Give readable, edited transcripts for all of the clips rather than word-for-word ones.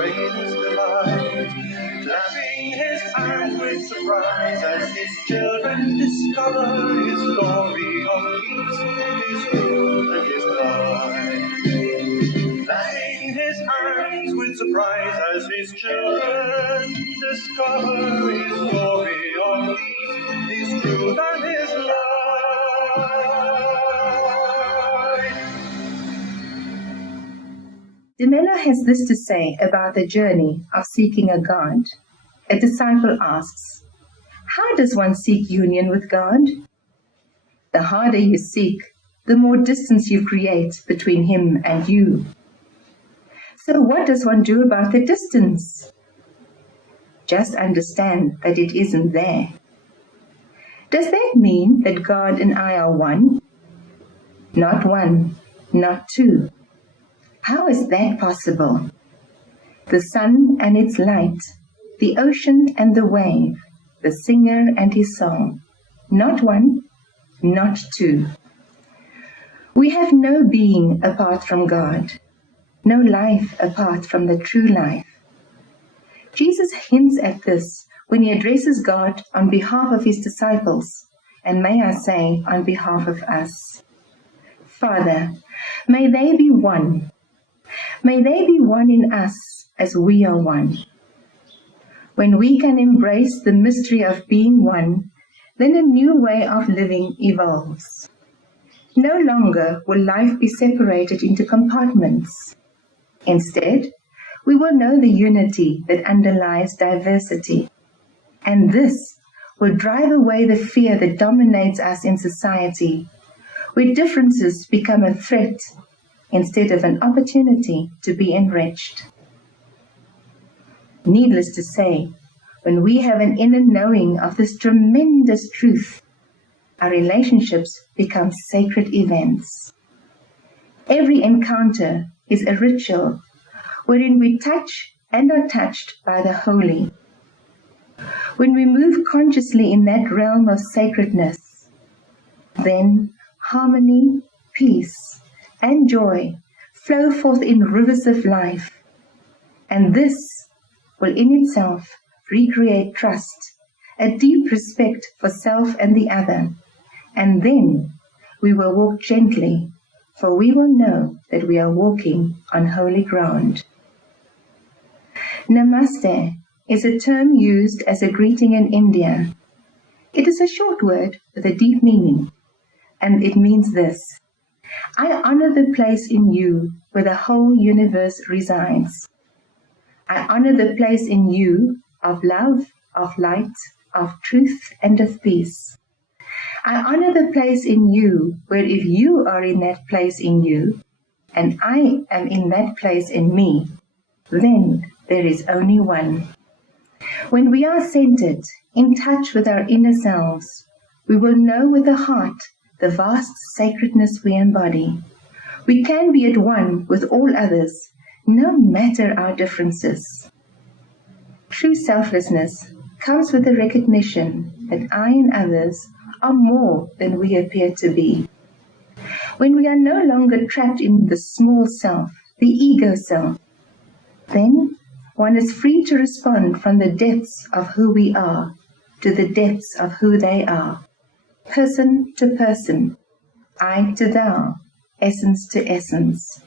greatest delight, clapping his hands with surprise as his children discover his story of peace, his truth and his light. Clapping his hands with surprise as his children discover his story of peace, his truth and his light. De Mello has this to say about the journey of seeking a God. A disciple asks, how does one seek union with God? The harder you seek, the more distance you create between him and you. So what does one do about the distance? Just understand that it isn't there. Does that mean that God and I are one? Not one, not two. How is that possible? The sun and its light, the ocean and the wave, the singer and his song. Not one, not two. We have no being apart from God, no life apart from the true life. Jesus hints at this when he addresses God on behalf of his disciples, and may I say, on behalf of us. Father, may they be one. May they be one in us as we are one. When we can embrace the mystery of being one, then a new way of living evolves. No longer will life be separated into compartments. Instead, we will know the unity that underlies diversity. And this will drive away the fear that dominates us in society, where differences become a threat instead of an opportunity to be enriched. Needless to say, when we have an inner knowing of this tremendous truth, our relationships become sacred events. Every encounter is a ritual wherein we touch and are touched by the holy. When we move consciously in that realm of sacredness, then harmony, peace, and joy flow forth in rivers of life, and this will in itself recreate trust, a deep respect for self and the other, and then we will walk gently, for we will know that we are walking on holy ground. Namaste is a term used as a greeting in India. It is a short word with a deep meaning, and it means this: I honor the place in you where the whole universe resides. I honor the place in you of love, of light, of truth, and of peace. I honor the place in you where if you are in that place in you, and I am in that place in me, then there is only one. When we are centered, in touch with our inner selves, we will know with the heart the vast sacredness we embody. We can be at one with all others, no matter our differences. True selflessness comes with the recognition that I and others are more than we appear to be. When we are no longer trapped in the small self, the ego self, then one is free to respond from the depths of who we are to the depths of who they are. Person to person, I to thou, essence to essence.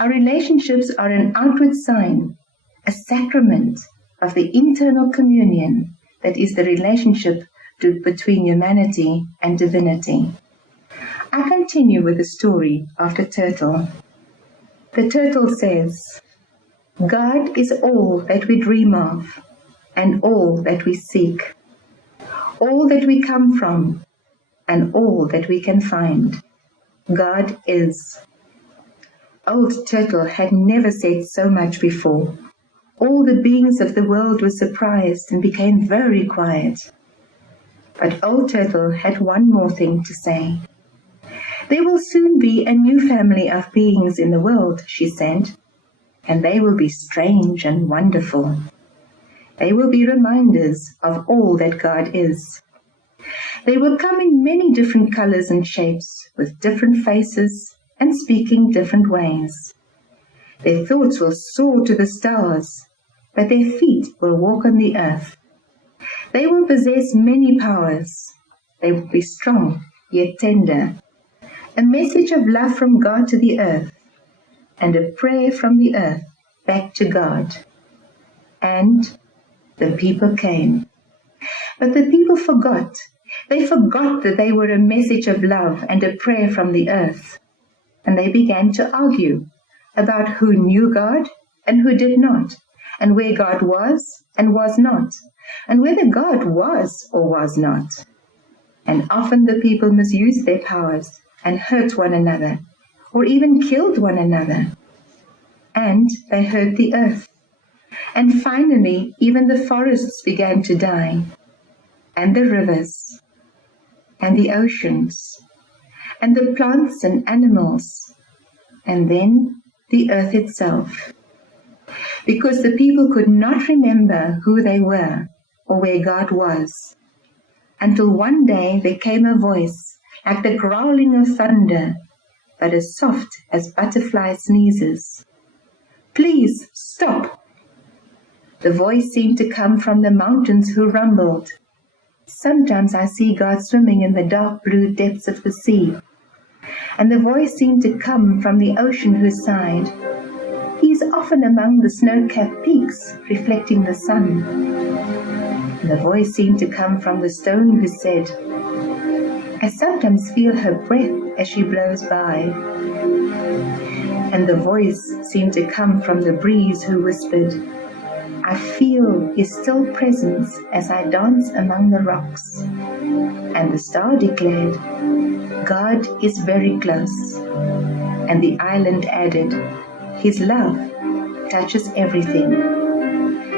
Our relationships are an outward sign, a sacrament of the internal communion that is the relationship between humanity and divinity. I continue with the story of the turtle. The turtle says, God is all that we dream of, and all that we seek, all that we come from, and all that we can find. God is. Old Turtle had never said so much before. All the beings of the world were surprised and became very quiet. But Old Turtle had one more thing to say. There will soon be a new family of beings in the world, she said, and they will be strange and wonderful. They will be reminders of all that God is. They will come in many different colors and shapes, with different faces and speaking different ways. Their thoughts will soar to the stars, but their feet will walk on the earth. They will possess many powers. They will be strong, yet tender. A message of love from God to the earth, and a prayer from the earth back to God. And the people came. But the people forgot. They forgot that they were a message of love and a prayer from the earth. And they began to argue about who knew God and who did not, and where God was and was not, and whether God was or was not. And often the people misused their powers and hurt one another, or even killed one another. And they hurt the earth. And finally, even the forests began to die, and the rivers, and the oceans, and the plants and animals, and then the earth itself. Because the people could not remember who they were or where God was, until one day there came a voice like the growling of thunder, but as soft as butterfly sneezes. Please stop. The voice seemed to come from the mountains who rumbled. Sometimes I see God swimming in the dark blue depths of the sea, and the voice seemed to come from the ocean who sighed. He is often among the snow-capped peaks, reflecting the sun. And the voice seemed to come from the stone who said, I sometimes feel her breath as she blows by. And the voice seemed to come from the breeze who whispered, I feel his still presence as I dance among the rocks. And the star declared, God is very close. And the island added, his love touches everything.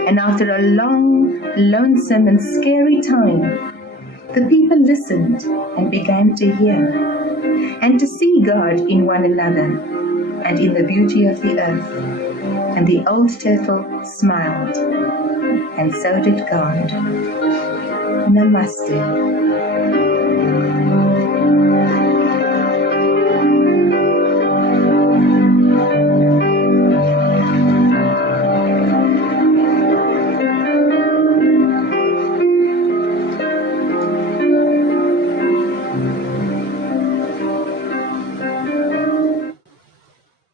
And after a long, lonesome and scary time, the people listened and began to hear and to see God in one another and in the beauty of the earth. And the old turtle smiled, and so did God. Namaste.